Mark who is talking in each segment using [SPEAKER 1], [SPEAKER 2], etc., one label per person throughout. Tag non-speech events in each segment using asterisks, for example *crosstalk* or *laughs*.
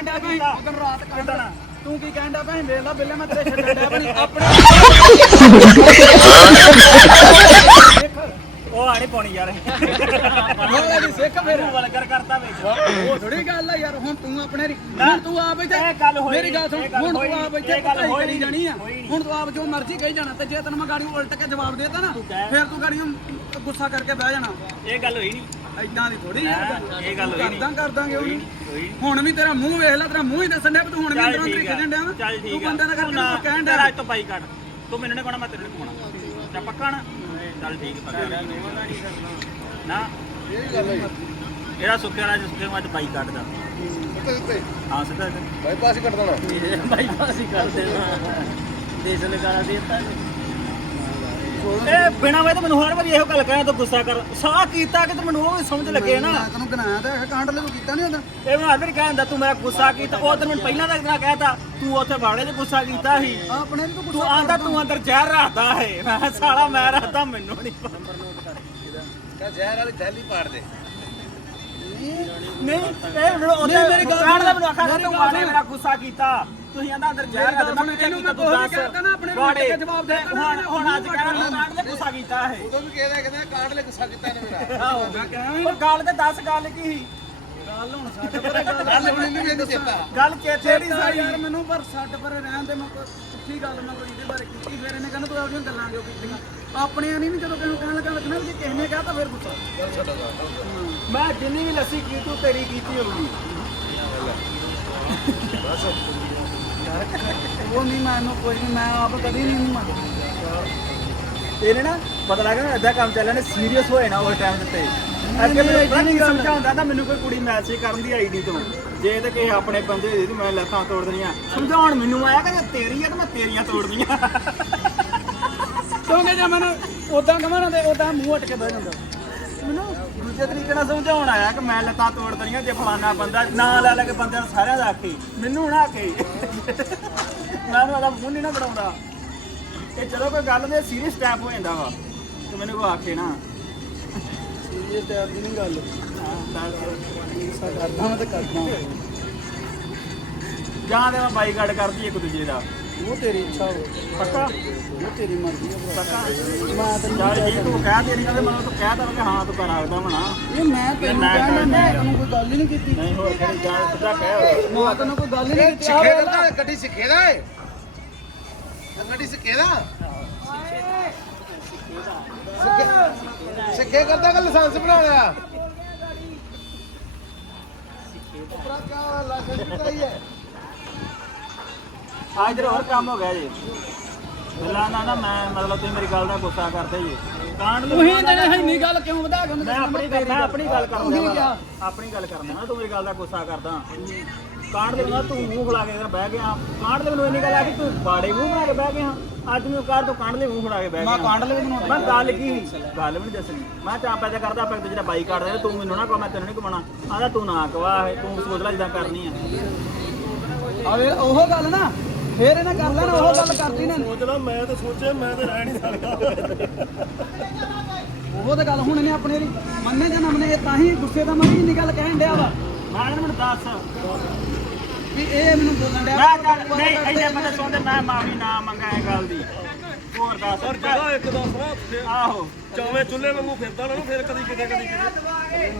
[SPEAKER 1] ਕਹਿਣ ਡਿਆ ਭਾਈ ਉਦੋਂ ਰਾਤ ਕੱਢਣਾ ਤੂੰ ਕੀ ਕਹਿਣ ਡਿਆ ਭਾਈ ਵੇਖ ਲੈ ਬਿੱਲੇ ਮੈਂ ਤੇਰੇ ਛੱਡਣ ਡਿਆ ਭਾਈ *laughs* ਆਪਣੇ
[SPEAKER 2] ਉਹ ਆਣੀ ਪਾਉਣੀ ਯਾਰ।
[SPEAKER 1] ਉਹ ਵੀ ਸਿੱਖ ਫਿਰ।
[SPEAKER 2] ਵਲਗਰ ਕਰਤਾ ਵੇਖ।
[SPEAKER 1] ਉਹ ਥੋੜੀ ਗੱਲ ਆ ਯਾਰ ਹੁਣ ਤੂੰ ਆਪਣੇ ਰੀ- ਹੁਣ ਤੂੰ ਆਪ ਇੱਥੇ
[SPEAKER 2] ਇਹ ਗੱਲ ਹੋਈ
[SPEAKER 1] ਮੇਰੀ ਗੱਲ ਸੁਣ
[SPEAKER 2] ਇਹ ਗੱਲ
[SPEAKER 1] ਹੁਣ
[SPEAKER 2] ਹੋਈ
[SPEAKER 1] ਤੂੰ ਆਪ ਇੱਥੇ
[SPEAKER 2] ਇਹ ਗੱਲ
[SPEAKER 1] ਪੜ੍ਹਾਈ
[SPEAKER 2] ਹੋਈ
[SPEAKER 1] ਕਰੀ ਜਾਣੀ ਆ। ਹੁਣ ਤੂੰ ਆਪ ਜੋ ਮਰਜ਼ੀ ਕਹੀ ਜਾਣਾ ਤੇ ਜੇ ਤੈਨੂੰ ਮੈਂ ਗਾੜੀ ਉਲਟ ਕੇ ਜਵਾਬ ਦੇਤਾ ਨਾ। ਫਿਰ ਤੂੰ ਗਾੜੀ ਗੁੱਸਾ ਕਰਕੇ ਬਹਿ ਜਾਣਾ।
[SPEAKER 2] ਇਹ ਗੱਲ ਹੋਈ ਨਹੀਂ।
[SPEAKER 1] ਐਦਾਂ ਦੀ ਥੋੜੀ
[SPEAKER 2] ਇਹ ਗੱਲ ਹੋਈ ਨਹੀਂ।
[SPEAKER 1] ਕਰਦਾਂ ਕਰਦਾਂਗੇ ਉਹ ਨਹੀਂ ਹੁਣ ਵੀ ਤੇਰਾ ਮੂੰਹ ਵੇਖ ਲੈ ਤੇਰਾ ਮੂੰਹ ਹੀ ਦੱਸਣ ਡਿਆ ਤੂੰ ਹੁਣ ਵੀ
[SPEAKER 2] ਚੱਲ
[SPEAKER 1] ਅੰਦਰੋਂ ਅੰਦਰ ਖਿਜਣ ਡਿਆ ਤੂੰ ਬੰਦੇ ਦਾ ਕਰਕੇ
[SPEAKER 2] ਨਾ,
[SPEAKER 1] ਮੈਨੂੰ ਕਹਿਣ
[SPEAKER 2] ਤੇਰਾ
[SPEAKER 1] ਡਿਆ
[SPEAKER 2] ਅੱਜ ਤੋਂ ਬਾਈ ਕੱਢ। ਤੂੰ ਮੈਨੂੰ ਨਹੀਂ ਕਹਣਾ ਮੈਂ ਤੇਰੇ ਨੂੰ ਕਹਣਾ ਚਾ ਪੱਕਾ ਨਾ? ਚੱਲ ਠੀਕ ਪੱਕਾ। ਨਾ?
[SPEAKER 3] ਇਹ ਗੱਲ ਹੈ
[SPEAKER 2] ਇਹਦਾ ਸੁੱਕੇ ਰਾਜ ਸੁੱਕੇ ਨੂੰ ਅੱਜ ਬਾਈ ਕੱਢਦਾ।
[SPEAKER 3] ਕਿੱਥੇ ਕਿੱਥੇ
[SPEAKER 2] ਹਾਂ ਸਿੱਧਾ ਸਿੱਧਾ।
[SPEAKER 3] ਬਾਈਪਾਸ ਹੀ ਕੱਟ ਦੇਣਾ।
[SPEAKER 2] ਬਾਈਪਾਸ ਹੀ ਕਰ ਦੇਣਾ। ਦੇਸ਼ ਲਗਾਣਾ ਦੇਤਾ ਇਹ ਬਿਨਾ ਵੇ ਤਾਂ ਮੈਨੂੰ ਹਰ ਵਾਰੀ ਇਹੋ ਗੱਲ ਕਹਿਆ ਤੂੰ ਗੁੱਸਾ ਕਰ ਸਾਹ ਕੀਤਾ ਕਿ ਤੂੰ ਮੈਨੂੰ ਉਹ ਸਮਝ ਲੱਗੇ ਨਾ।
[SPEAKER 1] ਮੈਂ ਤੈਨੂੰ ਗਨਾਇਆ ਤਾਂ ਕਾਂਡ ਲੈ ਤੂੰ ਕੀਤਾ ਨਹੀਂ ਹੁੰਦਾ
[SPEAKER 2] ਇਹ ਮੈਂ ਹਰ ਵਾਰੀ ਕਹਿੰਦਾ ਤੂੰ ਮੇਰਾ ਗੁੱਸਾ ਕੀਤਾ ਉਹ ਤੈਨੂੰ ਮੈਨੂੰ ਪਹਿਲਾਂ ਤੱਕ ਨਾ ਕਹਿਤਾ ਤੂੰ ਉੱਥੇ ਬਾੜੇ 'ਚ ਗੁੱਸਾ ਕੀਤਾ ਸੀ।
[SPEAKER 1] ਆਪਣੇ ਨੂੰ ਤੂੰ
[SPEAKER 2] ਤੂੰ ਆਂਦਾ ਤੂੰ ਅੰਦਰ ਜ਼ਹਿਰ ਰੱਖਦਾ ਹੈ। ਮੈਂ ਕਿਹਾ ਸਾਲਾ ਮੈਂ ਰੱਖਦਾ ਮੈਨੂੰ ਨਹੀਂ ਪਤਾ।
[SPEAKER 3] ਕਹ ਜ਼ਹਿਰ ਵਾਲੀ ਥੈਲੀ ਪਾੜ ਦੇ।
[SPEAKER 2] ਨਹੀਂ ਇਹ ਮੈਨੂੰ ਉਹਦੇ ਮੇਰੀ ਗੱਲ ਦਾ ਮੈਨੂੰ ਆਖਿਆ ਤੂੰ ਬਾੜੇ ਮੇਰਾ ਗੁੱਸਾ ਕੀਤਾ। ਤੁਸੀਂ ਆਂਦਾ ਅੰਦਰ ਜ਼ਹਿਰ ਮੈਂ
[SPEAKER 1] ਇਹਨੂੰ ਮੈਂ ਕੋਈ ਕਹਿਤਾ ਨਾ ਆਪਣੇ ਨੂੰ ਕੇ ਜਵਾਬ ਦੇ
[SPEAKER 2] ਹੁਣ ਹੁਣ ਅੱਜ ਕਹਿਣਾ ਤੂੰ ਕਾਂਡ ਦੇ ਗੁੱਸਾ ਕੀਤਾ ਹੈ
[SPEAKER 3] ਉਦੋਂ ਵੀ ਕਹਿੰਦਾ ਕਹਿੰਦਾ ਕਾਂਡ ਲੈ ਗੁੱਸਾ ਕੀਤਾ ਨੇ ਮੇਰਾ।
[SPEAKER 2] ਆਹੋ।
[SPEAKER 1] ਮੈਂ ਕਿਹਾ ਵੀ
[SPEAKER 2] ਉਹ ਗੱਲ ਤੇ ਦੱਸ ਗੱਲ ਕੀ ਸੀ?
[SPEAKER 1] ਗੱਲ ਹੁਣ ਸਾਡੇ ਪਰੇ ਗੱਲ
[SPEAKER 3] ਗੱਲ ਹੁਣ ਇਹਨੂੰ ਵੀ ਨਹੀਂ ਚੇਤਾ।
[SPEAKER 2] ਗੱਲ ਚੇਤੇ ਦੀ
[SPEAKER 1] ਸਾਰੀ
[SPEAKER 2] ਸਾਰੀ।
[SPEAKER 1] ਯਾਰ ਮੈਨੂੰ ਪਰ ਛੱਡ ਪਰੇ ਰਹਿਣ ਦੇ ਮੈਂ ਕੋਈ ਪੁੱਠੀ ਗੱਲ ਮੈਂ ਕੋਈ ਇਹਦੇ ਬਾਰੇ ਕੀਤੀ। ਫਿਰ ਇਹਨੇ ਕਹਿੰਦਾ ਤੂੰ ਆਪਣੀਆਂ ਗੱਲਾਂ ਕਿਉਂ ਕੀਤੀਆਂ? ਆਪਣੀਆਂ ਨਹੀਂ ਜਦੋਂ ਕਿਸੇ ਕਹਿਣ ਲੱਗਾ ਲੱਗਣਾ ਜੇ ਕਿਸੇ ਨੇ ਫਿਰ ਗੁੱਸਾ
[SPEAKER 2] ਮੈਂ ਜਿੰਨੀ ਵੀ ਲੱਸੀ ਕੀ ਤੂੰ ਤੇਰੀ ਕੀਤੀ ਹੋਊਗੀ।
[SPEAKER 1] ਉਹ
[SPEAKER 2] ਇਹਨੇ ਨਾ ਪਤਾ ਲੱਗਾ ਨਾ ਏਦਾਂ ਕੰਮ ਚੱਲਿਆ ਨੇ ਸੀਰੀਅਸ ਹੋਏ ਨਾ ਉਸ ਟਾਈਮ ਤੇ। ਅੱਗੇ ਮੈਨੂੰ ਇਦਾਂ ਨਹੀਂ ਸਮਝਾਉਂਦਾ ਤਾਂ ਮੈਨੂੰ ਕੋਈ ਕੁੜੀ ਮੈਸੇਜ ਕਰਨ ਦੀ ਆਈਡੀ ਤੋਂ। ਜੇ ਤੇ ਕਿਸੇ ਆਪਣੇ ਬੰਦੇ ਦੀ ਤੇ ਮੈਂ ਲੱਤਾਂ ਤੋੜ ਦੇਣੀਆਂ ਸਮਝਾਉਣ ਮੈਨੂੰ ਆਇਆ ਕਿ ਤੇਰੀ ਆ ਤੇ ਮੈਂ ਤੇਰੀਆਂ ਤੋੜਨੀਆਂ।
[SPEAKER 1] ਕਿਉਂਕਿ ਜੇ ਮੈਨੂੰ ਉਦਾਂ ਕਹਾਂ ਨਾ ਤੇ ਉਦਾਂ ਮੂੰਹ ਹਟ ਕੇ ਬਹਿ ਜਾਂਦਾ।
[SPEAKER 2] ਦੂਜੇ ਤਰੀਕੇ ਨਾਲ ਸਮਝਾਉਣ ਆਇਆ ਕਿ ਮੈਂ ਲੱਤਾਂ ਤੋੜ ਦੇਣੀਆਂ ਜੇ ਫਲਾਣਾ ਬੰਦਾ ਨਾਂ ਲੈ ਲੈ ਕੇ ਬੰਦਿਆਂ ਨੂੰ ਸਾਰਿਆਂ ਦਾ ਆਖੇ ਮੈਨੂੰ ਨਾ ਆਖੇ ਮੈਂ ਉਹਦਾ ਮੂੰਹ ਨਹੀਂ ਨਾ ਬਣਾਉਂਦਾ ਇਹ ਜਦੋਂ ਕੋਈ ਗੱਲ ਦੇ ਸੀਰੀਅਸ ਸਟੈਪ ਹੋ ਜਾਂਦਾ ਵਾ ਤੇ ਮੈਨੂੰ ਕੋ ਆਖੇ ਨਾ
[SPEAKER 1] ਇਹ ਤੇ ਆਪਦੀ ਨਹੀਂ ਗੱਲ ਕਰਦਾ ਮੈਂ ਤੇ ਕਰਦਾ
[SPEAKER 2] ਜਾਂ ਤੇ ਮੈਂ ਬਾਈਕਾਟ ਕਰਦੀ ਇੱਕ ਦੂਜੇ ਦਾ
[SPEAKER 1] ਉਹ ਤੇਰੀ ਇੱਛਾ ਹੋ
[SPEAKER 2] ਪੱਕਾ?
[SPEAKER 1] ਉਹ ਤੇਰੀ ਮਰਜ਼ੀ ਹੈ।
[SPEAKER 2] ਪੱਕਾ?
[SPEAKER 1] ਮੈਂ ਤੈਨੂੰ
[SPEAKER 2] ਚੱਲ ਜੇ ਤੂੰ ਕਹਿ ਦੇਣੀ ਤੇ ਮੈਨੂੰ ਤੂੰ ਕਹਿ ਤਾ ਕਿ ਹਾਂ ਤੂੰ ਕਰ ਆਖਦਾ ਮਣਾ
[SPEAKER 1] ਇਹ ਮੈਂ ਤੈਨੂੰ
[SPEAKER 2] ਮੈਂ
[SPEAKER 1] ਕਹਿੰਦਾ ਮੈਂ। ਤੈਨੂੰ ਕੋਈ ਗੱਲ ਹੀ ਨਹੀਂ ਕੀਤੀ।
[SPEAKER 2] ਨਹੀਂ ਹੋਰ ਕਿਹੜੀ ਜਾਣ ਸਿੱਧਾ ਕਹਿ
[SPEAKER 1] ਮੈਂ ਤੈਨੂੰ ਕੋਈ ਗੱਲ ਹੀ ਨਹੀਂ ਕੀਤੀ।
[SPEAKER 3] ਸਿੱਖੇ ਕਰਦਾ ਗੱਡੀ ਸਿੱਖੇ ਦਾ ਏ ਗੱਡੀ ਸਿੱਖੇ ਦਾ। ਸਿੱਖੇ- ਸਿੱਖੇ ਕਰਦਾ ਕਿ ਲਾਇਸੈਂਸ ਬਣਾਉਣਾ ਉਪਰਾ ਕਿਆ ਲਾਇਸੈਂਸ ਹੀ ਹੈ?
[SPEAKER 2] ਅੱਜ ਤੇ ਹੋਰ ਕੰਮ ਹੋ ਗਿਆ ਜੀ। ਮਿਲਾਂ ਨਾ ਨਾ ਮੈਂ ਮਤਲਬ ਤੁਸੀਂ ਮੇਰੀ ਗੱਲ ਦਾ ਗੁੱਸਾ ਕਰਦੇ ਜੀ। ਕਾਂਡ ਨੂੰ
[SPEAKER 1] ਤੁਸੀਂ ਤੇ ਇੰਨੀ ਗੱਲ ਕਿਉਂ ਵਧਾ ਕੇ
[SPEAKER 2] ਮੈਂ ਆਪਣੀ ਗੱਲ ਮੈਂ ਆਪਣੀ ਗੱਲ ਕਰਦਾ
[SPEAKER 1] ਤੁਸੀਂ
[SPEAKER 2] ਵਾ।
[SPEAKER 1] ਕਿਹਾ।
[SPEAKER 2] ਆਪਣੀ ਗੱਲ ਕਰਦਾ ਨਾ ਤੂੰ ਮੇਰੀ ਗੱਲ ਦਾ ਗੁੱਸਾ ਕਰਦਾ। ਕਾਂਡ ਦੇ ਨਾਲ ਤੂੰ ਮੂੰਹ ਫੜਾ ਕੇ ਇੱਧਰ ਬਹਿ ਗਿਆ। ਕਾਂਡ ਦੇ ਮੈਨੂੰ ਇੰਨੀ ਗੱਲ ਆ ਕਿ ਤੂੰ ਬਾੜੇ ਮੂੰਹ ਬਣਾ ਕੇ ਬਹਿ ਗਿਆ। ਅੱਜ ਮੈਨੂੰ ਕਾਰ ਤੂੰ ਕਾਂਡ ਦੇ ਮੂੰਹ ਫੜਾ ਕੇ ਬਹਿ ਗਿਆ।
[SPEAKER 1] ਮੈਂ ਕਾਂਡ ਲਈ ਬਣਾਉਂਦਾ।
[SPEAKER 2] ਮੈਂ ਗੱਲ ਕੀ ਸੀ? ਗੱਲ ਵੀ ਨਹੀਂ ਦੱਸਣੀ। ਮੈਂ ਚਾਹ ਪੈਦਾ ਕਰਦਾ ਆਪਾਂ ਜਿਹੜਾ ਬਾਈ ਕੱਢਦੇ ਤੂੰ ਮੈਨੂੰ ਨਾ ਕਹ ਮੈਂ ਤੈਨੂੰ ਨਹੀਂ ਕਮਾਣਾ ਆਂਦਾ ਤੂੰ ਨਾ ਕਵਾ ਤੂੰ ਸੋਚ ਲੈ ਜਿੱਦਾਂ ਕਰਨੀ ਆ।
[SPEAKER 1] ਆਵੇ ਉਹ ਗੱਲ ਨਾ ਫੇਰ ਇਹਨਾਂ ਕਰ ਲੈਣਾ ਉਹ ਗੱਲ ਕਰਦੀ ਨਾ।
[SPEAKER 2] ਸੋਚਦਾ ਮੈਂ ਤਾਂ ਸੋਚਿਆ ਮੈਂ ਤਾਂ ਰਹਿ ਨਹੀਂ ਸਕਦਾ।
[SPEAKER 1] ਉਹ ਤਾਂ ਗੱਲ ਹੁਣ ਇਹਨੇ ਆਪਣੇ ਦੀ ਮੰਨੇ ਜਾਂ ਨਾ ਮੰਨੇ ਇਹ ਤਾਂ ਹੀ ਗੁੱਸੇ ਦਾ ਮਰੀ ਇੰਨੀ ਗੱਲ ਕਹਿਣ ਡਿਆ ਵਾ।
[SPEAKER 2] ਮੈਂ ਕਿਹਾ ਮੈਨੂੰ ਦੱਸ।
[SPEAKER 1] ਵੀ ਇਹ ਮੈਨੂੰ ਬੋਲਣ ਡਿਆ
[SPEAKER 2] ਮੈਂ ਚੱਲ ਨਹੀਂ ਇੰਨੇ ਬੰਦੇ ਸੁਣਦੇ ਮੈਂ ਮਾਫੀ ਨਾ ਮੰਗਾ ਇਹ ਗੱਲ ਦੀ। ਹੋਰ ਦੱਸ। ਪਰ
[SPEAKER 4] ਜਗ੍ਹਾ ਇੱਕ ਦੱਸ ਨਾ
[SPEAKER 2] ਆਹੋ।
[SPEAKER 4] ਚਾਵੇਂ ਚੁੱਲ੍ਹੇ ਵਾਂਗੂ ਫਿਰਦਾ ਨਾ ਫਿਰ ਕਦੀ ਕਿਤੇ ਕਦੀ ਕਿਤੇ।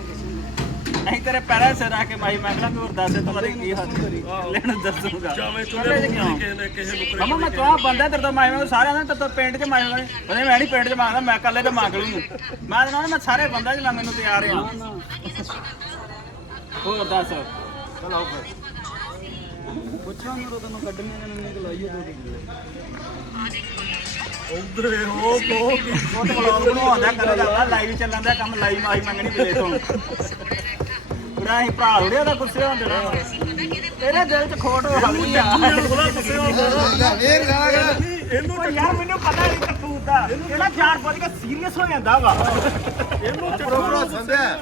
[SPEAKER 2] ਨਹੀਂ ਤੇਰੇ ਪੈਰਾਂ ਸੇ ਰੱਖ ਕੇ ਮਾਈ ਮੈਂ ਕਿਹਾ ਹੋਰ ਦੱਸ ਤੂੰ ਮਰੇ ਕੀ ਹੱਥ ਲੈਣ ਦੱਸੂਗਾ।
[SPEAKER 4] ਚੁੱਲ੍ਹੇ ਵਾਂਗੂ ਕਿਸੇ ਨੇ ਕਿਸੇ ਨੂੰ
[SPEAKER 2] ਮਮਾ ਮੈਂ ਕਿਹਾ ਬੰਦਾ ਤੇਰੇ ਤੋਂ ਮਾਈ ਮੈਂ ਸਾਰਿਆਂ ਨੇ ਤੇਰੇ ਤੋਂ ਪਿੰਡ 'ਚ ਮਾਈ ਮੈਂ ਉਹਨੇ ਮੈਂ ਨਹੀਂ ਪਿੰਡ 'ਚ ਮੰਗਦਾ ਮੈਂ ਇਕੱਲੇ ਤੇ ਮੰਗ ਲੂੰ ਮੈਂ ਤਾਂ ਮੈਂ ਸਾਰੇ ਬੰਦਾ 'ਚ ਮੰਗਣ ਨੂੰ ਤਿਆਰ ਆ। ਹੋਰ ਦੱਸ। ਚਲ ਫਿਰ
[SPEAKER 1] ਪੁੱਛਾਂ ਨੂੰ ਤੈਨੂੰ ਕੱਢਣੀ ਨੇ ਮੈਨੂੰ ਨਿਕਲਾਈ ਉਹ
[SPEAKER 4] ਉਧਰ ਹੋ ਕੋ
[SPEAKER 2] ਤਾਂ ਬਲੌਗ ਬਣਾਉਂਦਾ ਕਰੇ ਜਾਂਦਾ ਲਾਈਵ ਚੱਲਣ ਦਾ ਕੰਮ ਲਾਈਵ ਮਾਈ ਮੰਗਣੀ ਪਲੇ ਤੋਂ। ਭਰਾ ਦਾ ਗੁੱਸੇ ਦਿਲ 'ਚ ਖੋਟ ਹੋ
[SPEAKER 3] ਵੇਰ ਗਾ
[SPEAKER 4] ਇਹਨੂੰ
[SPEAKER 2] ਯਾਰ ਮੈਨੂੰ ਪਤਾ ਨਹੀਂ ਕਰਤੂਤ ਦਾ ਇਹਦਾ ਜਾਣ ਬੁੱਝ ਕੇ ਸੀਰੀਅਸ ਹੋ ਜਾਂਦਾ ਵਾ।
[SPEAKER 4] ਇਹਨੂੰ
[SPEAKER 3] ਪ੍ਰੋਗਰਾਮ ਸੰਧਿਆ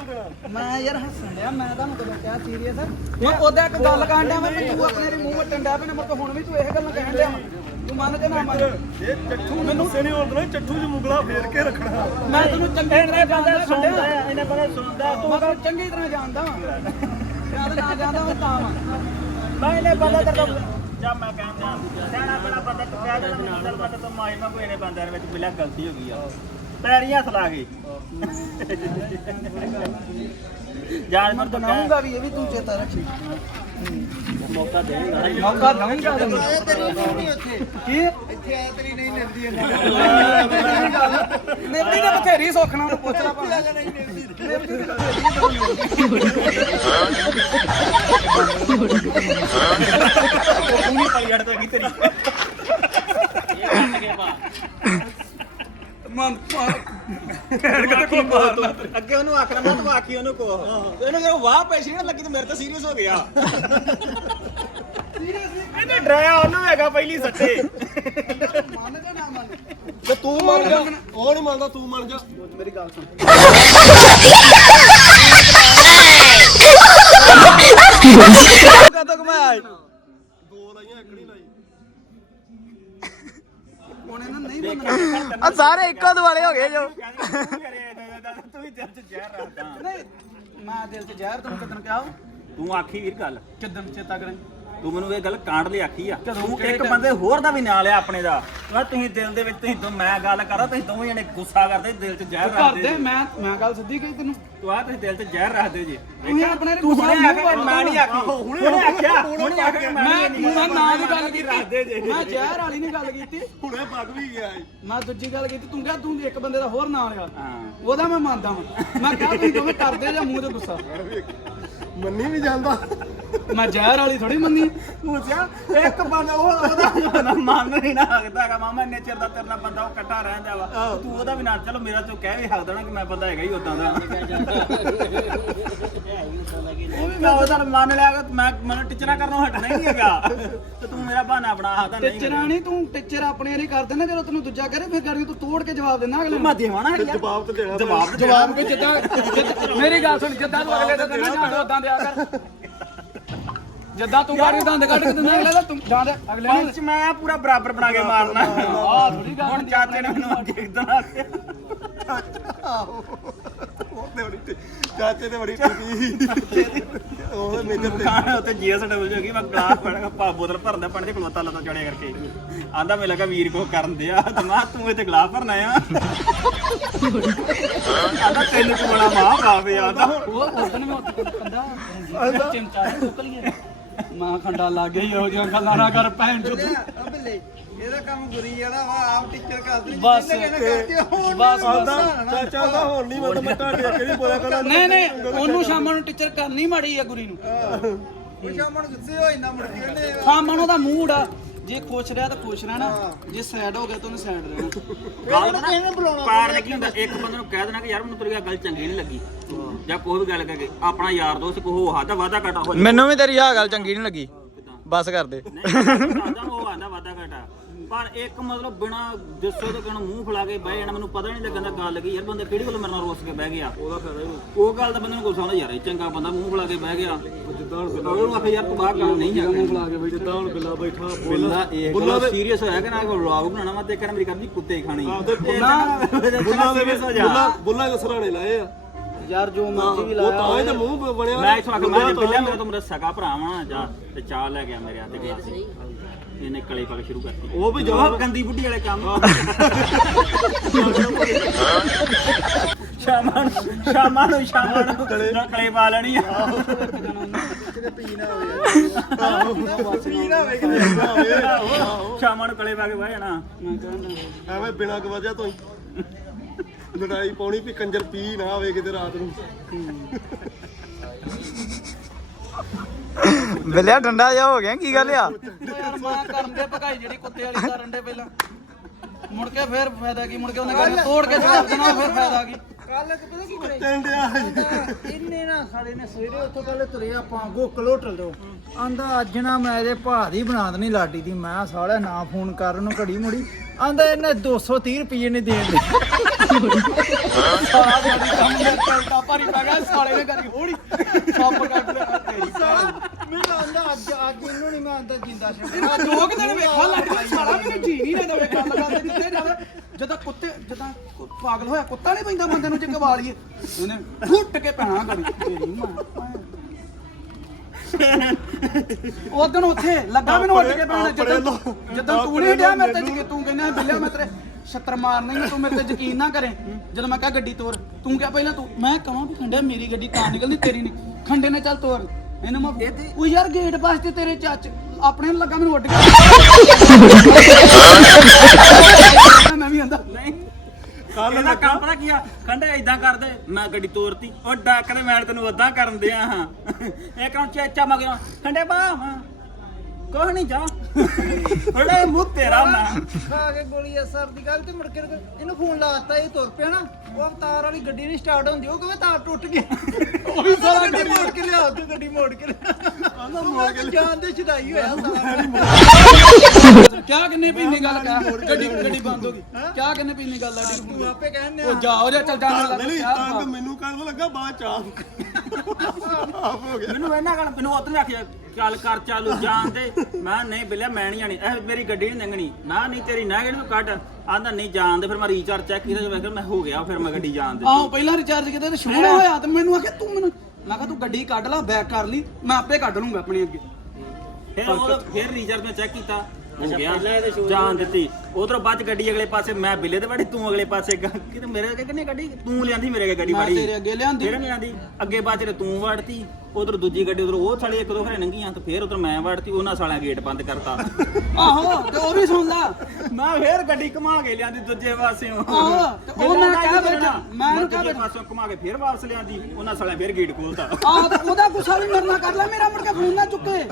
[SPEAKER 1] ਮੈਂ ਯਾਰ ਹੱਸਣ ਡਿਆ ਮੈਂ ਤੁਹਾਨੂੰ ਕਦੋਂ ਕਿਹਾ ਸੀਰੀਅਸ ਹੁਣ ਉਹਦਾ ਇੱਕ ਗੱਲ ਕਹਿਣ ਡਿਆ ਮੈਂ ਤੂੰ ਆਪਣੇ ਦੇ ਮੂੰਹ ਵੱਟਣ ਡਿਆ ਵੀ ਮਰ ਹੁਣ ਵੀ ਤੂੰ ਇਹ ਗੱਲਾਂ ਕਹਿਣ ਡਿਆ ਮੰਨ ਤੇ ਨਾ ਮੰਨ।
[SPEAKER 4] ਇਹ ਚੱਠੂ ਮੈਨੂੰ ਗੁੱਸੇ ਨਹੀਂ ਹੁੰਦਾ ਚੱਠੂ 'ਚ ਮੁਗਲਾ ਫੇਰ ਕੇ ਰੱਖਣਾ।
[SPEAKER 1] ਮੈਂ ਤੈਨੂੰ ਚੰਗੀ ਤਰ੍ਹਾਂ ਜਾਣਦਾ
[SPEAKER 2] ਸੁਣਦਾ
[SPEAKER 1] ਛੱਡਿਆ
[SPEAKER 2] ਇਹਨੇ ਪਤਾ ਸੁਣਦਾ
[SPEAKER 1] ਤੂੰ ਮੈਂ ਤੈਨੂੰ ਚੰਗੀ ਤਰ੍ਹਾਂ ਜਾਣਦਾ। ਵਾਂ ਯਾਦ ਨਾ ਜਾਣਦਾ ਮੈਂ ਤਾਂ ਵਾਂ।
[SPEAKER 2] ਨਹੀਂ ਨਹੀਂ ਬੰਦਾ ਕਰਦਾ ਜਾਂ ਮੈਂ ਕਹਿੰਦਾ ਸਿਆਣਾ ਬੜਾ ਬੰਦਾ ਤੂੰ ਕਹਿ ਦੇਣਾ ਮੈਨੂੰ ਚੱਲ ਮੈਂ ਤਾਂ ਮਾਈ ਨਾ ਕੋਈ ਨੇ ਬੰਦਿਆਂ ਦੇ ਵਿੱਚ ਬਿਲਾ ਗਲਤੀ ਹੋ ਗਈ ਆ। ਪੈਰੀਂ ਹੱਥ ਲਾ ਗਏ ਮਰ ਤਾਂ ਕਹਿ।
[SPEAKER 1] ਬਣਾਉਂਗਾ ਵੀ ਇਹ ਵੀ ਤੂੰ ਚੇਤਾ ਰੱਖੀ
[SPEAKER 2] ਮੌਕਾ ਦੇਗਾ।
[SPEAKER 1] ਮੌਕਾ ਦਵਾਂਗਾ ਤੈਨੂੰ। ਕੀ?
[SPEAKER 3] ਇੱਥੇ ਆਇਆ ਤੇਰੀ ਨਹੀਂ ਨਿੰਦੀ ਇਹਨਾਂ।
[SPEAKER 1] ਨਿਰਦੀ ਤੇ ਬਥੇਰੀ ਸੋਖਣਾ ਨੂੰ ਪੁੱਛ ਲੈ ਭਾਵੇਂ।
[SPEAKER 2] ਪੂਰੀ ਪਲੀ ਅੜ ਤੋਂ ਕੀ ਤੇਰੀ?
[SPEAKER 1] ਮਨ
[SPEAKER 2] ਅੱਗੇ ਉਹਨੂੰ ਆਖਣਾ ਮੈਂ ਤੂੰ ਆਖੀ ਉਹਨੂੰ ਕੋ ਇਹਨੂੰ ਜਦੋਂ ਵਾਹ ਪੈਸੀ ਨਾ ਲੱਗੀ ਤੇ ਮੇਰੇ ਤਾਂ ਸੀਰੀਅਸ ਹੋ ਗਿਆ। ਇਹਨੇ ਡਰਾਇਆ ਉਹਨੂੰ ਹੈਗਾ ਪਹਿਲੀ ਸੱਟੇ।
[SPEAKER 1] ਮੰਨ ਜਾ ਨਾ ਮੰਨ
[SPEAKER 4] ਤੇ ਤੂੰ ਮੰਨ ਜਾ। ਉਹ ਨਹੀਂ ਮੰਨਦਾ ਤੂੰ ਮੰਨ ਜਾ।
[SPEAKER 1] ਮੇਰੀ ਗੱਲ ਸੁਣ। ਕਦੋਂ ਕਮਾਇਆ ਹੁਣ ਇਹਨਾਂ ਨਹੀਂ ਮੰਨਣਾ
[SPEAKER 5] ਆ ਸਾਰੇ ਇੱਕੋ ਦੁਆਲੇ ਹੋ ਗਏ ਜੋ।
[SPEAKER 2] ਤੂੰ ਵੀ ਦਿਲ ਚ ਜ਼ਹਿਰ ਰੱਖਦਾ।
[SPEAKER 1] ਨਹੀਂ ਮੈਂ ਦਿਲ 'ਚ ਜ਼ਹਿਰ ਤੈਨੂੰ ਕਿਦਨ ਕਿਹਾ
[SPEAKER 2] ਤੂੰ ਆਖੀ ਵੀਰ ਗੱਲ।
[SPEAKER 1] ਕਿਦਨ ਚੇਤਾ ਕਰਾਂ
[SPEAKER 2] ਤੂੰ ਮੈਨੂੰ ਇਹ ਗੱਲ ਕਾਂਡ ਲਈ ਆਖੀ ਆ? ਤੂੰ ਇੱਕ? ਬੰਦੇ ਹੋਰ ਦਾ ਵੀ ਨਾਂ ਲਿਆ ਆਪਣੇ ਦਾ। ਮੈਂ ਤੁਸੀਂ ਦਿਲ ਦੇ ਵਿੱਚ ਤੁਸੀਂ ਦੋ ਮੈਂ ਗੱਲ ਕਰਾਂ ਤੁਸੀਂ ਦੋਵੇਂ ਜਣੇ ਗੁੱਸਾ ਕਰਦੇ ਦਿਲ 'ਚ ਜ਼ਹਿਰ ਰੱਖਦੇ
[SPEAKER 1] ਦੇ
[SPEAKER 2] ਜੇ।
[SPEAKER 1] ਮੈਂ ਮੈਂ ਗੱਲ ਸਿੱਧੀ ਕਹੀ ਤੈਨੂੰ?
[SPEAKER 2] ਤੂੰ ਆ ਤੁਸੀਂ ਦਿਲ 'ਚ ਜ਼ਹਿਰ ਰੱਖਦੇ ਜੇ।
[SPEAKER 1] ਤੁਸੀਂ ਆਪਣੇ
[SPEAKER 2] ਤੂੰ ਹੁਣੇ ਆਖਿਆ ਮੈਂ ਨਹੀਂ ਆਖੀ। ਹੁਣੇ ਆਖਿਆ ਹੁਣੇ ਆਖਿਆ
[SPEAKER 1] ਮੈਂ ਮੈਂ ਨਾਂ ਦੀ ਗੱਲ
[SPEAKER 2] ਰੱਖਦੇ ਜੇ।
[SPEAKER 1] ਕੀਤੀ ਮੈਂ ਜ਼ਹਿਰ ਵਾਲੀ ਨਹੀਂ ਗੱਲ ਕੀਤੀ।
[SPEAKER 4] ਹੁਣੇ ਪੱਗ ਵੀ ਗਿਆ
[SPEAKER 1] ਮੈਂ ਦੂਜੀ ਗੱਲ ਕੀਤੀ ਤੂੰ ਕਿਹਾ ਤੂੰ ਇੱਕ ਬੰਦੇ ਦਾ ਹੋਰ ਨਾਂ ਲਿਆ।
[SPEAKER 2] ਹਾਂ।
[SPEAKER 1] ਉਹਦਾ ਮੈਂ ਮੰਨਦਾ ਹਾਂ ਮੈਂ ਕਿਹਾ ਤੁਸੀਂ ਦੋਵੇਂ ਕਰਦੇ ਜਾਂ ਮੂੰਹ ਤੇ ਗੁੱਸਾ।
[SPEAKER 4] ਮੰਨੀ ਵੀ ਜਾਂਦਾ।
[SPEAKER 1] ਮੈਂ ਜ਼ਹਿਰ ਵਾਲੀ ਥੋੜੀ ਮੰਨੀ।
[SPEAKER 2] ਪੁੱਛਿਆ ਇੱਕ ਬੰਦਾ ਉਹ ਉਹਦਾ ਮਨ ਨਹੀਂ ਨਾ ਹੱਕਦਾ ਹੈਗਾ ਮਾਮਾ ਇੰਨੇ ਚਿਰ ਦਾ ਤੇਰੇ ਨਾਲ ਬੰਦਾ ਉਹ ਇਕੱਠਾ ਰਹਿੰਦਾ ਵਾ। ਤੂੰ ਉਹਦਾ ਵੀ ਨਾ ਚਲੋ ਮੇਰਾ ਤੂੰ ਕਹਿ ਵੀ ਹੱਕਦਾ ਨਾ ਕਿ ਮੈਂ ਬੰਦਾ ਹੈਗਾ ਹੀ ਉਦਾਂ ਦਾ। ਉਹ ਵੀ ਮੈਂ ਉਹਦਾ ਮੰਨ ਲਿਆ ਕਿ ਮੈਂ ਮੈਨੂੰ ਟੀਚਰਾਂ ਕਰਨੋਂ ਹਟਣਾ ਹੀ ਨਹੀਂ ਹੈਗਾ। ਤੇ ਤੂੰ ਮੇਰਾ ਬਹਾਨਾ ਬਣਾ ਹੱਕਦਾ ਨਹੀਂ
[SPEAKER 1] ਟੀਚਰਾਂ ਨਹੀਂ ਤੂੰ ਟੀਚਰ ਆਪਣੇ ਵਾਲੀ ਕਰਦੇ ਨਾ ਜਦੋਂ ਤੈਨੂੰ ਦੂਜਾ ਕਰੇ ਫਿਰ ਗਾੜੀ ਤੂੰ ਤੋੜ ਕੇ ਜਵਾਬ ਦਿੰਦਾ ਅਗਲੇ ਨੂੰ।
[SPEAKER 2] ਮੈਂ ਦੇਵਾਂ ਨਾ ਯਾਰ
[SPEAKER 4] ਜਵਾਬ ਤੇ ਦੇਣਾ।
[SPEAKER 2] ਜਵਾਬ ਤੇ
[SPEAKER 1] ਜਵਾਬ ਕਿ ਜਿੱਦਾਂ ਜਿੱਦਾਂ- ਮੇਰੀ ਗੱਲ ਸੁਣ ਜਿੱਦਾਂ ਤੂੰ ਅਗਲੇ ਦਾ ਦਿੰਦਾ ਜਾਂ ਉਦਾਂ ਦਿਆ ਕਰ। ਜਿੱਦਾਂ ਤੂੰ ਗਾੜੀ ਦੰਦ ਕੱਢ ਕੇ ਦਿੰਦਾ ਅਗਲੇ ਦਾ ਤੂੰ ਜਾਂ ਦੇ ਅਗਲੇ ਨੂੰ
[SPEAKER 2] ਪੰਚ ਮੈਂ ਪੂਰਾ ਬਰਾਬਰ ਬਣਾ ਕੇ ਮਾਰਨਾ।
[SPEAKER 1] ਆਹ ਥੋੜੀ ਗੱਲ
[SPEAKER 2] ਹੁਣ ਚਾਚੇ ਨੇ ਮੈਨੂੰ ਅੱਗੇ ਇਦਾਂ ਆਖਿਆ
[SPEAKER 4] ਉਹਨੇ ਬੜੀ ਚਾਚੇ ਤੇ ਬੜੀ ਟੁੱਟੀ ਉਹ ਮੇਜਰ ਤੇ
[SPEAKER 2] ਖਾਣਾ ਉੱਤੇ ਜੀਐਸ ਡਬਲ ਜੋ ਕਿ ਮੈਂ ਗਲਾਸ ਫੜ ਪਾ ਬੋਤਲ ਭਰਦਾ ਪਾਣੀ ਦੇ ਖਲੋਤਾ ਲੱਤਾਂ ਚੜਿਆ ਕਰਕੇ। ਆਂਦਾ ਮੈਂ ਲੱਗਾ ਵੀਰ ਕੋ ਕਰਨ ਦਿਆ। ਤੇ ਮੈਂ ਕਿਹਾ ਤੂੰ ਇੱਥੇ ਗਲਾਸ ਭਰਨਾ ਆ ਆਂਦਾ ਤੈਨੂੰ ਬੜਾ ਮਾਂ ਪਾਵੇ ਆਂਦਾ।
[SPEAKER 1] ਉਹ ਉਦੋਂ ਮੈਂ ਉੱਥੇ ਕੰਦਾ ਚਿਮਚਾ ਨਿਕਲ ਗਿਆ ਮਾਂ ਖੰਡਾ ਲੱਗ ਗਈ ਇਹੋ ਜਿਹੀਆਂ ਗੱਲਾਂ ਨਾ ਕਰ ਭੈਣ
[SPEAKER 3] ਬੱਲੇ ਇਹਦਾ ਕੰਮ ਗੁਰੀ ਵਾਲਾ ਵਾ ਆਪ ਟੀਚਰ ਕਰਦੇ
[SPEAKER 1] ਬਸ
[SPEAKER 4] ਚਾਚਾ ਦਾ ਹੁਣ ਨਹੀਂ ਮੈਂ ਮੈਂ ਤੁਹਾਡੇ ਅੱਗੇ ਨਹੀਂ ਬੋਲਿਆ ਕਰਾਂ
[SPEAKER 1] ਨਹੀਂ ਨਹੀਂ ਉਹਨੂੰ ਸ਼ਾਮਾਂ ਨੂੰ ਟੀਚਰ ਕਰਨੀ ਮਾੜੀ ਆ ਗੁਰੀ ਨੂੰ।
[SPEAKER 3] ਉਹ ਸ਼ਾਮਾਂ ਨੂੰ ਗੁੱਸੇ ਹੋ ਜਾਂਦਾ ਮੁੜ ਕੇ ਉਹਨੇ।
[SPEAKER 1] ਸ਼ਾਮਾਂ ਨੂੰ ਉਹਦਾ ਮੂਡ ਆ। ਜੇ ਖੁਸ਼ ਰਿਹਾ ਤਾਂ ਖੁਸ਼ ਰਹਿਣਾ। ਜੇ ਸੈਡ ਹੋ ਗਿਆ ਤਾਂ ਉਹਨੇ ਸੈਡ ਰਹਿਣਾ।
[SPEAKER 2] ਗੱਲ ਨਾ ਪਾਰ ਨੇ ਕੀ ਹੁੰਦਾ। ਇੱਕ ਬੰਦੇ ਨੂੰ ਕਹਿ ਦੇਣਾ ਕਿ ਯਾਰ ਮੈਨੂੰ ਤੇਰੀ ਆਹ ਗੱਲ ਚੰਗੀ ਨਹੀਂ ਲੱਗੀ। ਜਾਂ ਕੋਈ ਵੀ ਗੱਲ ਕਰਕੇ ਆਪਣਾ ਯਾਰ ਦੋਸਤ ਕੋ ਹੋ ਹੱਦਾ ਵਾਦਾ ਘਟਾ ਹੋ
[SPEAKER 5] ਮੈਨੂੰ ਵੀ ਤੇਰੀ ਆਹ ਗੱਲ ਚੰਗੀ ਨਹੀਂ ਲੱਗੀ। ਬਸ ਕਰ ਦੇ।
[SPEAKER 2] ਉਹ ਪਰ ਇੱਕ ਮਤਲਬ ਬਿਨਾ ਦੱਸੋ ਤੇ ਕਿਹਨੂੰ ਮੂੰਹ ਫੁਲਾ ਕੇ ਬਹਿ ਜਾਣਾ ਮੈਨੂੰ ਪਤਾ ਨਹੀਂ ਲੱਗਦਾ ਗੱਲ ਲੱਗੀ ਯਾਰ ਬੰਦਾ ਕਿਹੜੀ ਗੱਲ ਮੇਰੇ ਨਾਲ ਰੋਸ ਕੇ ਬਹਿ ਗਿਆ? ਉਹਦਾ ਫਾਇਦਾ ਉਹ ਗੱਲ ਤਾਂ ਬੰਦੇ ਨੂੰ ਗੁੱਸਾ ਆਉਂਦਾ ਯਾਰ ਇਹ ਚੰਗਾ ਬੰਦਾ ਮੂੰਹ ਫੁਲਾ ਕੇ ਬਹਿ ਗਿਆ। ਜਿੱਦਾਂ ਹੁਣ ਉਹਨੂੰ ਆਖੇ ਯਾਰ ਤੂੰ ਬਾਹਰ ਗੱਲ ਨਹੀਂ ਜਾਣਾ। ਮੂੰਹ ਫੁਲਾ ਕੇ ਬੈਠਾ
[SPEAKER 4] ਜਿੱਦਾਂ ਹੁਣ ਬਿੱਲਾ ਬੈਠਾ
[SPEAKER 2] ਬੁੱਲਾ ਇਹ ਗੱਲ ਸੀਰੀਅਸ ਹੋਇਆ ਕਿ ਨਾ? ਕੋਈ ਵਲੌਗ ਬਣਾਉਣਾ ਮੈਂ ਤੇ ਕਰ ਮੇਰੀ ਕਰਦੀ ਕੁੱਤੇ ਹੀ ਖਾਣੀ। ਬੁੱਲਾ
[SPEAKER 4] ਬੁੱਲਾ ਦੇ
[SPEAKER 2] ਹੋ ਜਾ।
[SPEAKER 4] ਬੁੱਲਾ ਬੁੱਲਾ ਸਰਾਣੇ ਲਾਏ ਆ।
[SPEAKER 1] ਯਾਰ ਜੋ ਮਰਜ਼ੀ ਵੀ
[SPEAKER 4] ਉਹ ਤਾਂ ਇਹਦਾ ਮੂੰਹ ਬਣਿਆ
[SPEAKER 2] ਮੈਂ ਇਸ ਵਕਤ ਮੈਂ ਪਹਿਲਾਂ ਮੇਰਾ ਤੋਂ ਮੇਰਾ ਸਗਾ ਭਰਾ ਵਾਂ ਜਾ ਤੇ ਚਾਹ ਲੈ ਗਿਆ ਮੇਰੇ ਹੱਥ ਦੇ ਗਲਾਸ। ਇਹਨੇ ਕਲੇ ਪਾ ਕੇ ਸ਼ੁਰੂ ਕਰਤੀ।
[SPEAKER 4] ਉਹ ਵੀ
[SPEAKER 2] ਜਵਾਬ ਗੰਦੀ ਬੁੱਢੀ ਵਾਲੇ ਕੰਮ। ਸ਼ਾਮਾਂ ਨੂੰ ਸ਼ਾਮਾਂ ਨੂੰ ਸ਼ਾਮਾਂ ਨੂੰ ਨਾ ਕਲੇ ਪਾ ਲੈਣੀ ਆ।
[SPEAKER 3] ਕਿਤੇ ਪੀ ਨਾ ਹੋਵੇ। ਪੀ ਨਾ ਹੋਵੇ ਕਿਤੇ
[SPEAKER 2] ਸ਼ਾਮਾਂ ਨੂੰ ਕਲੇ ਪਾ ਕੇ ਬਹਿ ਜਾਣਾ।
[SPEAKER 1] ਮੈਂ ਕਹਿੰਦਾ
[SPEAKER 4] ਐਵੇਂ ਬਿਨਾਂ ਵਜ੍ਹਾ ਤੋਂ ਹੀ। ਲੜਾਈ ਪਾਉਣੀ ਵੀ ਕੰਜਰ ਪੀ ਨਾ ਆਵੇ ਕਿਤੇ ਰਾਤ ਨੂੰ।
[SPEAKER 5] ਬਿੱਲਿਆ ਡੰਡਾ ਜਾ ਹੋ ਗਿਆ ਕੀ ਗੱਲ ਆ?
[SPEAKER 1] ਉਹ ਯਾਰ ਮਾਂ ਕਰਨ ਦੇ ਭਗਾਈ ਜਿਹੜੀ ਕੁੱਤੇ ਵਾਲੀ ਕਰਨ ਦੇ ਪਹਿਲਾਂ। ਮੁੜ ਕੇ ਫਿਰ ਫਾਇਦਾ ਕੀ ਮੁੜ ਕੇ ਉਹਨੇ ਕਹਿੰਦਾ ਤੋੜ ਕੇ ਜਵਾਬ ਦੇਣਾ ਫਿਰ ਫਾਇਦਾ ਕੀ।
[SPEAKER 3] ਕੱਲ ਪਤਾ ਕੀ ਕਰੇ?
[SPEAKER 4] ਟੰਡਿਆ
[SPEAKER 3] ਇੰਨੇ ਨਾ ਸਾਡੇ ਨੇ ਸਵੇਰੇ ਉੱਥੋਂ ਪਹਿਲੇ ਤੁਰੇ ਆਪਾਂ ਗੋਕਲ ਹੋਟਲ ਤੋਂ। ਆਂਦਾ ਅੱਜ ਨਾ ਮੈਂ ਇਹਦੇ ਭਾ ਦੀ ਬਣਾ ਦੇਣੀ ਲਾਡੀ ਦੀ। ਮੈਂ ਸਾਲਾ ਨਾ ਫੋਨ ਕਰ ਉਹਨੂੰ ਘੜੀ ਮੁੜੀ। ਆਂਦਾ ਇਹਨੇ 230 ਰੁਪਏ ਨਹੀਂ ਦੇਣ ਦੇ
[SPEAKER 1] ਸਾਰਾ ਦਿਨ ਕੰਮ ਕਰ ਕਰਦਾ ਭਾਰੀ ਪੈ ਗਿਆ ਸਾਲੇ ਨੇ ਕਰੀ ਹੋੜੀ ਸੱਪ ਕੱਢ ਲਿਆ ਤੇਰੀ
[SPEAKER 3] ਮੈਨੂੰ ਆਂਦਾ ਅੱਜ ਅੱਜ ਇਹਨੂੰ ਨਹੀਂ ਮੈਂ ਆਂਦਾ ਜਿੰਦਾ
[SPEAKER 1] ਆ ਦੋ ਕੁ ਦਿਨ ਵੇਖਾ ਲੱਗ ਗਿਆ ਸਾਲਾ ਮੈਨੂੰ ਜੀ ਨਹੀਂ ਲੈਂਦਾ ਵੇਖਾ ਲਗਾਉਂਦੇ ਜਿੱਥੇ ਜਾਵੇ ਜਦੋਂ ਕੁੱਤੇ ਜਦੋਂ ਕੁ- ਪਾਗਲ ਹੋਇਆ ਕੁੱਤਾ ਨਹੀਂ ਪੈਂਦਾ ਬੰਦੇ ਨੂੰ ਜੇ ਗਵਾ ਲਈਏ ਉਹਨੇ ਫੁੱਟ ਕੇ ਪੈਣਾ ਕਰੀ ਤੇਰੀ ਮਾਂ। ਉਦੋਂ ਉੱਥੇ ਲੱਗਾ ਮੈਨੂੰ ਉੱਡ ਕੇ ਪੈਣਾ। ਜਦੋਂ ਜਦੋਂ ਤੂੰ ਨਹੀਂ ਡਿਆ ਮੇਰੇ ਤੇ ਯਕੀਨ ਤੂੰ ਕਹਿੰਦਾ ਬਿੱਲਿਆ ਮੈਂ ਤੇਰੇ ਛੱਤਰ ਮਾਰਨਾ ਹੀ ਆ, ਤੂੰ ਮੇਰੇ ਤੇ ਯਕੀਨ ਨਾ ਕਰੇ। ਜਦੋਂ ਮੈਂ ਕਿਹਾ ਗੱਡੀ ਤੋਰ। ਤੂੰ ਕਿਹਾ ਪਹਿਲਾਂ ਤੂੰ ਮੈਂ ਕਹਾਂ ਵੀ ਖੰਡੇ ਮੇਰੀ ਗੱਡੀ ਤਾਂ ਨਿਕਲਦੀ ਤੇਰੀ ਨਹੀਂ ਖੰਡੇ ਨੇ ਚੱਲ ਤੋਰ। ਇਹਨੂੰ ਮੈਂ ਉਹ ਯਾਰ ਗੇਟ ਪਾਸ ਤੇ ਤੇਰੇ ਚਾਚ ਆਪਣੇ ਨੂੰ ਲੱਗਾ ਮੈਨੂੰ ਉੱਡ ਗਿਆ। ਮੈਂ ਵੀ ਆਂਦਾ
[SPEAKER 2] ਨਹੀਂ। ਕੱਲ ਇਹਦਾ ਕੰਮ ਪਤਾ ਕੀ ਆ? ਕੰਡੇ ਇਦਾਂ ਕਰਦੇ ਮੈਂ ਗੱਡੀ ਤੋਰਤੀ। ਉਹ ਡਾਕ ਦੇ ਮੈਂ ਤੈਨੂੰ ਉਦਾਂ ਕਰਨ ਦਿਆ ਹਾਂ। ਇਹ ਕੌਣ ਚੇਚਾ ਮਗਰ ਕੰਡੇ ਬਾ ਕੋਹ ਨਹੀਂ ਜਾ? ਉਹਦਾ ਮੂੰਹ ਤੇਰਾ ਮੈਂ।
[SPEAKER 3] ਖਾ ਕੇ ਗੋਲੀ ਅਸਰ ਦੀ ਗੱਲ ਤੇ ਮੁੜ ਕੇ ਇਹਨੂੰ ਫੋਨ ਲਾਤਾ ਇਹ ਤੁਰ ਪਿਆ ਨਾ। ਉਹ ਅਵਤਾਰ ਵਾਲੀ ਗੱਡੀ ਨਹੀਂ ਸਟਾਰਟ ਹੁੰਦੀ ਉਹ ਕਹੇ ਤਾਰ ਟੁੱਟ ਗਿਆ। ਉਹ ਵੀ ਸਾਰਾ ਗੱਡੀ ਮੋੜ ਕੇ ਲਿਆ ਤੂੰ ਗੱਡੀ ਮੋੜ ਕੇ ਲਿਆ। ਆਂਦਾ ਮੋੜ ਕੇ ਜਾਨ ਦੇ ਛਡਾਈ ਹੋਇਆ ਸਾਰਾ।
[SPEAKER 1] ਕਿਆ ਕਿੰਨੇ ਪੀਣੀ ਗੱਲ ਕਰ? ਗੱਡੀ ਗੱਡੀ ਬੰਦ ਹੋ ਗਈ। ਕਿਆ ਕਿੰਨੇ ਪੀਣੀ ਗੱਲ ਆ?
[SPEAKER 3] ਤੂੰ ਆਪੇ ਕਹਿੰਦੇ
[SPEAKER 1] ਉਹ ਜਾ ਹੋ ਜਾ ਚੱਲ ਜਾ
[SPEAKER 4] ਨਹੀਂ ਨਹੀਂ ਤਾਂ ਮੈਨੂੰ ਕਰਨ ਲੱਗਾ ਬਾਅਦ ਚ ਆਪ ਆਪ ਹੋ ਗਿਆ
[SPEAKER 2] ਮੈਨੂੰ ਇਹਨਾਂ ਗੱਲ ਮੈਨੂੰ ਉਦੋਂ ਆਖਿਆ ਚੱਲ ਕਰ ਚਾਲੂ ਜਾਣ ਦੇ। ਮੈਂ ਨਹੀਂ ਬਿਲਿਆ ਮੈਂ ਨਹੀਂ ਜਾਣੀ ਇਹ ਮੇਰੀ ਗੱਡੀ ਨਹੀਂ ਲੰਘਣੀ। ਮੈਂ ਨਹੀਂ ਤੇਰੀ ਨਾ ਇਹਨੂੰ ਕੱਢ। ਆਂਦਾ ਨਹੀਂ ਜਾਣ ਦੇ ਫਿਰ ਮੈਂ ਰੀਚਾਰਜ ਚੈੱਕ ਕੀਤਾ ਜਦੋਂ ਮੈਂ ਕਿਹਾ ਮੈਂ ਹੋ ਗਿਆ ਫਿਰ ਮੈਂ ਗੱਡੀ ਜਾਣ ਦੇ
[SPEAKER 1] ਆਹੋ ਪਹਿਲਾਂ ਰਿਚਾਰਜ ਕਿਤੇ ਤੇ ਸ਼ੁਰੂ ਨਾ ਹੋਇਆ ਤੇ ਮੈਨੂੰ ਆਖਿਆ ਤੂੰ ਮੈਨੂੰ ਮੈਂ ਕਿਹਾ ਤੂੰ ਗੱਡੀ ਕੱਢ ਲਾ ਬੈਕ ਕਰ ਲਈ। ਮੈਂ ਆਪੇ ਕੱਢ ਲੂੰਗਾ ਆਪਣੀ ਅੱਗੇ।
[SPEAKER 2] ਫਿਰ ਉਹ ਫਿਰ ਰੀਚਾਰਜ ਮੈਂ ਚੈੱਕ ਕੀਤਾ। ਹੋ ਗਿਆ। ਜਾਣ ਦਿੱਤੀ। ਉਧਰੋਂ ਬਾਅਦ ਚ ਗੱਡੀ ਅਗਲੇ ਪਾਸੇ ਮੈਂ ਬਿੱਲੇ ਤੇ ਵੜੀ ਤੂੰ ਅਗਲੇ ਪਾਸੇ ਗ- ਕਿਤੇ ਮੇਰੇ ਅੱਗੇ ਕਿੰਨੇ ਗੱਡੀ? ਤੂੰ ਲਿਆਂਦੀ ਮੇਰੇ ਅੱਗੇ ਗੱਡੀ
[SPEAKER 1] ਮੈਂ ਤੇਰੇ ਅੱਗੇ ਲਿਆਂਦੀ।
[SPEAKER 2] ਫਿਰ ਨਹੀਂ ਆਂਦੀ। ਅੱਗੇ ਬਾਅਦ ਚ ਤੂੰ ਵੜਤੀ ਉਧਰ ਦੂਜੀ ਗੱਡੀ ਉਧਰ ਉਹ ਸਾਲੇ ਇੱਕ ਦੋ ਘਰੇ ਲੰਘੀਆਂ ਤੇ ਫਿਰ ਉਧਰ ਮੈਂ ਵੜਤੀ ਉਹਨਾਂ ਸਾਲਿਆਂ ਗੇਟ ਬੰਦ ਕਰਤਾ।
[SPEAKER 1] ਆਹੋ ਤੇ ਉਹ ਵੀ ਸੁਣ ਲਾ।
[SPEAKER 2] ਮੈਂ ਫੇਰ ਗੱਡੀ ਘੁਮਾ ਕੇ ਲਿਆਂਦੀ ਦੂਜੇ ਪਾਸਿਓਂ।
[SPEAKER 1] ਆਹੋ, ਤੇ ਉਹ ਮੈਂ ਕਿਹਾ
[SPEAKER 2] ਬੈਠਾ
[SPEAKER 1] ਬੈਠਾ, ਮੈਂ ਉਹਨੂੰ ਕਿਹਾ
[SPEAKER 2] ਦੂਜੇ ਪਾਸਿਓਂ ਘੁਮਾ ਕੇ ਫੇਰ ਵਾਪਸ ਲਿਆਂਦੀ ਉਹਨਾਂ ਸਾਲਿਆਂ ਫੇਰ ਗੇਟ ਖੋਲਤਾ।
[SPEAKER 1] ਆਹ ਤੇ ਉਹਦਾ ਗੁੱਸਾ ਵੀ ਮੇਰੇ ਨਾਲ ਕਰ ਲੈ ਮੇਰਾ ਮੁੜ ਕੇ ਫੋਨ ਨਾ ਚੁੱਕੇ।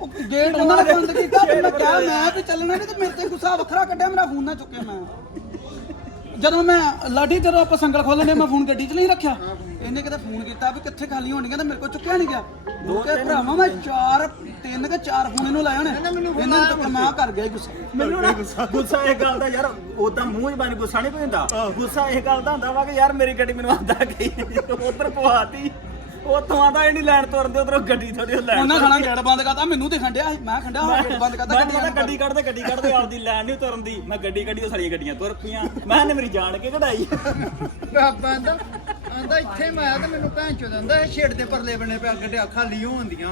[SPEAKER 1] ਉਹ ਗੇਟ ਉਹਨਾਂ ਨੇ ਬੰਦ ਕੀਤਾ ਤੇ ਮੈਂ ਕਿਹਾ ਮੈਂ ਵੀ ਚੱਲਣਾ ਨਹੀਂ ਤੇ ਮੇਰੇ ਤੇ ਗੁੱਸਾ ਵੱਖਰਾ ਕੱਢਿਆ ਮੇਰਾ ਫੋਨ ਨਾ ਚੁੱਕੇ ਮੈਂ। ਜਦੋਂ ਮੈਂ ਲਾਡੀ ਜਦੋਂ ਆਪਾਂ ਸੰਗਲ ਖੋਲਣੇ ਮੈਂ ਫੋਨ ਗੱਡੀ 'ਚ ਨਹੀਂ ਰੱਖਿਆ। ਇਹਨੇ ਕਿਤੇ ਫੋਨ ਕੀਤਾ ਵੀ ਕਿੱਥੇ ਖਾਲੀ ਹੋਣੀਆਂ ਤੇ ਮੇਰੇ ਕੋਲ ਚੁੱਕਿਆ ਨਹੀਂ ਗਿਆ। ਦੋ ਕੇ ਭਰਾਵਾ ਮੈਂ ਚਾਰ ਤਿੰਨ ਕੇ ਚਾਰ ਫੋਨ ਇਹਨੂੰ ਲਾਏ ਹੋਣੇ। ਇਹਨੇ ਚੁੱਕਿਆ ਮੈਂ ਕਰ ਗਿਆ ਗੁੱਸਾ।
[SPEAKER 2] ਮੈਨੂੰ ਨਾ ਗੁੱਸਾ। ਇਹ ਗੱਲ ਦਾ ਯਾਰ ਉਦਾਂ ਮੂੰਹ ਹੀ ਬਣ ਗੁੱਸਾ ਨਹੀਂ ਪੈਂਦਾ ਗੁੱਸਾ ਇਹ ਗੱਲ ਦਾ ਹੁੰਦਾ ਵਾ ਕਿ ਯਾਰ ਮੇਰੀ ਗੱਡੀ ਮੈਨੂੰ ਆਂਦਾ ਗਈ। ਉਧਰ ਪਵਾਤੀ ਉਥੋਂ ਆਂਦਾ ਇਹ ਨਹੀਂ ਲੈਣ ਤੁਰਦੇ ਉਧਰੋਂ ਗੱਡੀ ਥੋੜੀ ਲੈਣ
[SPEAKER 1] ਉਹਨਾਂ ਖਾਣਾ ਗੇਟ ਬੰਦ ਕਰਤਾ ਮੈਨੂੰ ਤੇ ਖੰਡਿਆ ਸੀ। ਮੈਂ ਖੰਡਿਆ ਗੇਟ ਬੰਦ ਕਰਤਾ
[SPEAKER 2] ਮੈਂ
[SPEAKER 1] ਗੱਡੀ
[SPEAKER 2] ਤਾਂ ਗੱਡੀ ਕੱਢਦੇ ਗੱਡੀ ਕੱਢਦੇ ਆਪਦੀ ਲੈਣ ਨਹੀਂ ਤੁਰਨ ਦੀ। ਮੈਂ ਗੱਡੀ ਕੱਢੀ ਉਹ ਸਾਰੀਆਂ ਗੱਡੀਆਂ ਤੁਰ ਪਈਆਂ। ਮੈਂ ਨੇ ਮੇਰੀ ਜਾਣ ਕੇ ਕਢਾਈ?
[SPEAKER 3] ਬਾਬਾ ਆਂਦਾ ਆਂਦਾ ਇੱਥੇ ਮੈਂ ਆਇਆ ਤੇ ਮੈਨੂੰ ਭੈਣ ਚੋਦ ਆਂਦਾ ਇਹ ਛੇੜ ਦੇ ਪਰਲੇ ਬਣੇ ਪਿਆ ਗੱਡੀਆਂ ਖਾਲੀ ਹੋਣਦੀਆਂ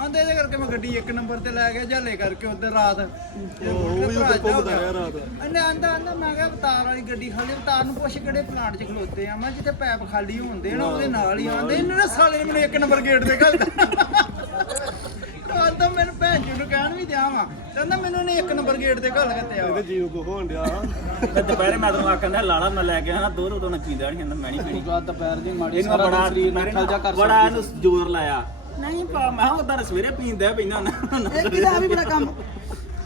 [SPEAKER 3] ਆਂਦੇ ਇਹਦੇ ਕਰਕੇ ਮੈਂ ਗੱਡੀ ਇੱਕ ਨੰਬਰ ਤੇ ਲੈ ਗਿਆ ਜਾਲੇ ਕਰਕੇ ਉਧਰ ਰਾਤ। ਉਹ ਵੀ ਉਧਰ ਘੁੰਮਦਾ ਰਿਹਾ ਰਾਤ। ਇਹਨੇ ਆਂਦਾ ਆਂਦਾ ਮੈਂ ਕਿਹਾ ਅਵਤਾਰ ਵਾਲੀ ਗੱਡੀ ਖਾਲੀ ਅਵਤਾਰ ਨੂੰ ਪੁੱਛ ਕਿਹੜੇ ਪਲਾਂਟ 'ਚ ਖਲੋਤੇ ਆ। ਮੈਂ ਜਿੱਥੇ ਪੈਪ ਖਾਲੀ ਹੁੰਦੇ ਨਾ ਉਹਦੇ ਨਾਲ ਹੀ ਆਂਦੇ ਇਹਨਾਂ ਨੇ ਸਾਲੇ ਨੇ ਮੈਨੂੰ ਇੱਕ ਨੰਬਰ ਗੇਟ ਤੇ ਆਂਦਾ ਮੈਨੂੰ ਭੈਣ ਚੋਦ ਨੂੰ ਕਹਿਣ ਵੀ ਦਿਆਂ ਵਾ। ਕਹਿੰਦਾ ਮੈਨੂੰ ਨੇ ਇੱਕ ਨੰਬਰ ਗੇਟ ਤੇ ਘੱਲ ਕੱਤਿਆ ਵਾ
[SPEAKER 4] ਜੀਵ ਕੋ ਹੋਣ ਡਿਆ।
[SPEAKER 2] ਤੇ ਦੁਪਹਿਰੇ ਮੈਂ ਤੈਨੂੰ ਆਖਣ ਲਾਲਾ ਮੈਂ ਲੈ ਕੇ ਆਣਾ ਦੋ ਦੋ ਨਾ ਪੀਂਦਾ ਨਹੀਂ ਮੈਂ ਨਹੀਂ ਪੀਣੀ
[SPEAKER 1] ਬਾਅਦ ਦੁਪਹਿਰ ਦੀ ਮਾੜੀ
[SPEAKER 2] ਇਹਨੂੰ
[SPEAKER 1] ਸਾਰਾ
[SPEAKER 2] ਬੜਾ ਬੜਾ ਇਹਨੂੰ ਜ਼ੋਰ ਲਾਇਆ। ਨਹੀਂ ਪਾ ਮੈਂ ਉਧਰ ਸਵੇਰੇ ਪੀਂਦਾ ਪੀਂਦਾ ਨਾ
[SPEAKER 1] ਇਹ ਕਿਹਦਾ ਵੀ ਬੜਾ ਕੰਮ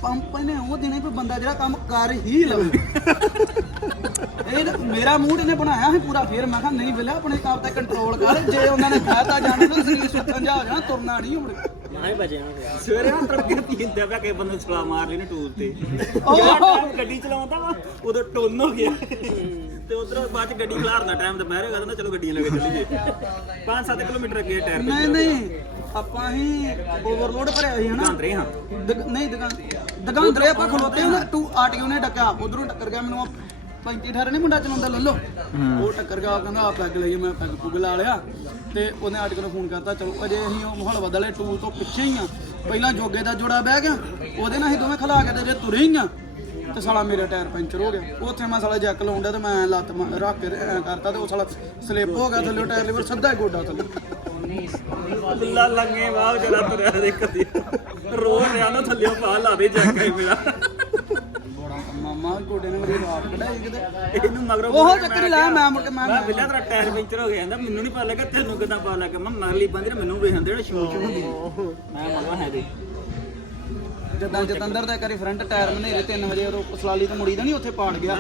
[SPEAKER 1] ਪੰਪ ਨੇ ਉਹ ਦਿਨੇ ਕੋਈ ਬੰਦਾ ਜਿਹੜਾ ਕੰਮ ਕਰ ਹੀ ਲਵੇ। ਇਹ ਮੇਰਾ ਮੂਡ ਇਹਨੇ ਬਣਾਇਆ ਸੀ ਪੂਰਾ ਫੇਰ ਮੈਂ ਕਿਹਾ ਨਹੀਂ ਬਿਲਿਆ ਆਪਣੇ ਆਪ ਤੇ ਕੰਟਰੋਲ ਕਰ। ਜੇ ਉਹਨਾਂ ਨੇ ਕਹਿਤਾ ਜਾਣਾ ਤਾਂ ਸਰੀਰ ਸੁੱਤਣ ਜਾ ਹੋ ਜਾਣਾ ਤੁਰਨਾ ਨਹੀਂ ਹੁਣ।
[SPEAKER 2] ਸਵੇਰੇ ਨਾ ਤੜਕੇ ਪੀਂਦਾ ਪਿਆ ਕਿ ਬੰਦੇ ਸਲਾ ਮਾਰ ਲਈ ਨੇ ਟੂਲ ਤੇ।
[SPEAKER 1] ਓਹ।
[SPEAKER 2] ਜਿਹੜਾ time ਗੱਡੀ ਚਲਾਉਂਦਾ ਵਾ ਉਦੋਂ ਟੁੰਨ ਹੋ ਗਿਆ। ਤੇ ਉਧਰੋਂ ਬਾਅਦ ਚ ਗੱਡੀ ਖਲਾਰਨ ਦਾ ਟਾਈਮ ਦੁਪਹਿਰ ਹੋ ਗਿਆ ਤਾਂ ਚਲੋ ਗੱਡੀਆਂ ਲੈ ਕੇ ਚੱਲੀਏ। 5-7 ਕਿਲੋਮੀਟਰ ਅੱਗੇ ਟਾਇਰ
[SPEAKER 1] ਨਹੀਂ ਨਹੀਂ ਆਪਾਂ ਹੀ ਓਵਰਲੋਡ ਭਰਿਆ ਸੀ ਹਨਾ?
[SPEAKER 2] ਜਾਂਦੇ ਹਾਂ
[SPEAKER 1] ਦਗ- ਨਹੀਂ ਦੁਕਾਨ ਦੁਕਾਨਦਾਰੇ ਆਪਾਂ ਖਲੋਤੇ ਉਹਨੇ ਟੂ ਆਰਟੀਓ ਨੇ ਡੱਕਿਆ ਉਧਰੋਂ ਟੱਕਰ ਗਿਆ ਮੈਨੂੰ 35 18 ਨਹੀਂ ਮੁੰਡਾ ਚਲਾਉਂਦਾ ਲੱਲੋ ਉਹ ਟੱਕਰ ਗਿਆ ਕਹਿੰਦਾ ਆ ਪੈਗ ਲਈਏ ਮੈਂ ਪੈਗ ਪੁਗ ਲਾ ਲਿਆ। ਤੇ ਉਹਨੇ ਆਰਟੀਓ ਨੂੰ ਫੋਨ ਕਰਤਾ ਚਲੋ ਅਜੇ ਅਸੀਂ ਉਹ ਮਾਹੌਲ ਬਦਲੇ ਟੂ ਤੋਂ ਪਿੱਛੇ ਹੀ ਆ। ਪਹਿਲਾਂ ਜੋਗੇ ਦਾ ਜੋੜਾ ਬਹਿ ਗਿਆ ਉਹਦੇ ਨਾਲ ਅਸੀਂ ਦੋਵੇਂ ਖਲਾ ਕੇ ਤੇ ਜੇ ਤੁਰੇ ਹੀ ਆ ਤੇ ਸਾਲਾ ਮੇਰਾ ਟਾਇਰ ਪੈਂਚਰ ਹੋ ਗਿਆ। ਉੱਥੇ ਮੈਂ ਸਾਲਾ ਜੈਕ ਲਾਉਂਦਾ ਤੇ ਮੈਂ ਲੱਤ ਰੱਖ ਕੇ ਐ ਕਰਤਾ ਤੇ ਉਹ ਸਾਲਾ ਸਲਿੱਪ ਹੋ ਗਿਆ ਥੱਲੇ ਟਾਇਰ ਲਿਵਰ ਸਿੱਧਾ ਗੋਡਾ ਥੱਲੇ।
[SPEAKER 2] ਬਿੱਲਾ ਲੰਗੇ ਵਾਹ ਜਰਾ ਤੁਰਿਆ ਦੇ ਕਦੀ। ਰੋ ਰਿਆ ਨਾ ਥੱਲੇ ਪਾ ਲਾ ਦੇ ਜੱਕੇ ਮੇਰਾ।
[SPEAKER 1] ਗੋਡੇ ਨੇ ਮੇਰੀ ਰਾਤ ਕਢਾਈ ਕਿਤੇ।
[SPEAKER 2] ਇਹਨੂੰ ਮਗਰੋਂ
[SPEAKER 1] ਉਹ ਚੱਕਰ ਹੀ ਲਾਇਆ ਮੈਂ ਮੁੜ ਕੇ ਮੈਂ
[SPEAKER 2] ਮੈਂ ਬਿੱਲਾ ਤੇਰਾ ਟਾਇਰ ਪੈਂਚਰ ਹੋ ਗਿਆ ਕਹਿੰਦਾ ਮੈਨੂੰ ਨਹੀਂ ਪਤਾ ਲੱਗਾ ਤੈਨੂੰ ਕਿਦਾਂ ਪਤਾ ਲੱਗਾ। ਮੈਂ ਮਗਲੀ ਬੰਦੇ ਨੇ ਮੈਨੂੰ ਵੇਖਣ ਦੇ ਸ਼ੂ ਸ਼ੂ ਹੁੰਦੀ ਮੈਂ ਮਗਰ ਹੈ ਦੇ।
[SPEAKER 1] ਜਦੋਂ ਜਤੰਦਰ ਦਾ ਕਰੀ ਫਰੰਟ ਟਾਇਰ ਮਨੇਰੇ 3 ਵਜੇ ਉਹ ਸਲਾਲੀ ਤੋਂ ਮੁੜੀ ਦਾ ਨਹੀਂ ਉੱਥੇ ਪਾੜ ਗਿਆ।